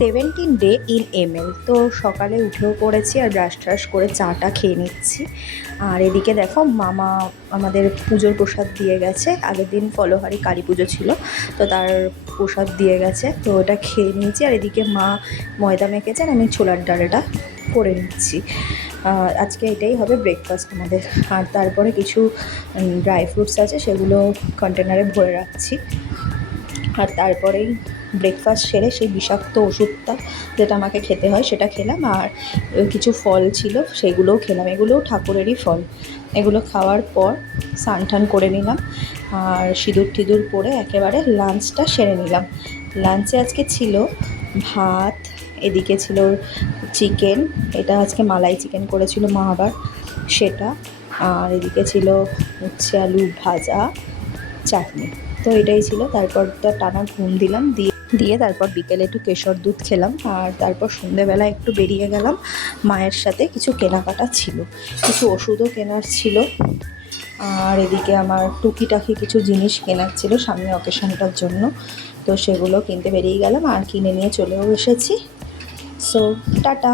17 day in ML। তো সকালে উঠেও পড়েছি আর ব্রাশ ট্রাশ করে চাটা খেয়ে নিচ্ছি। আর এদিকে দেখো মামা আমাদের পুজোর প্রসাদ দিয়ে গেছে। আগের দিন ফলহারি কালী পুজো ছিল, তো তার প্রসাদ দিয়ে গেছে, তো ওটা খেয়ে নিয়েছি। আর এদিকে মা ময়দা মেখেছেন, আমি ছোলার ডালটা করে নিচ্ছি। আজকে এটাই হবে ব্রেকফাস্ট আমাদের। আর তারপরে কিছু ড্রাই ফ্রুটস আছে, সেগুলো কন্টেনারে ভরে রাখছি। আর তারপরেই ব্রেকফাস্ট সেরে সেই বিষাক্ত ওষুধটা যেটা আমাকে খেতে হয় সেটা খেলাম। আর কিছু ফল ছিল সেগুলোও খেলাম, এগুলোও ঠাকুরেরই ফল। এগুলো খাওয়ার পর স্নান টান করে নিলাম আর সিঁদুর টিঁদুর পরে একেবারে লাঞ্চটা সেরে নিলাম। লাঞ্চে আজকে ছিল ভাত, এদিকে ছিল চিকেন, এটা আজকে মালাই চিকেন করেছিল মা আবার, সেটা। আর এদিকে ছিল উচ্ছে আলু ভাজা, চাটনি। তো এটাই ছিল। তারপর তো টানা ঘুম দিলাম, দিয়ে তারপর বিকেলে একটু কেশর দুধ খেলাম। আর তারপর সন্ধেবেলা একটু বেরিয়ে গেলাম মায়ের সাথে, কিছু কেনাকাটা ছিল, কিছু ওষুধও কেনার ছিল। আর এদিকে আমার টুকিটাকি কিছু জিনিস কেনার ছিল সামনে অকেশনটার জন্য, তো সেগুলো কিনতে বেরিয়ে গেলাম আর কিনে নিয়ে চলেও এসেছি। So tata.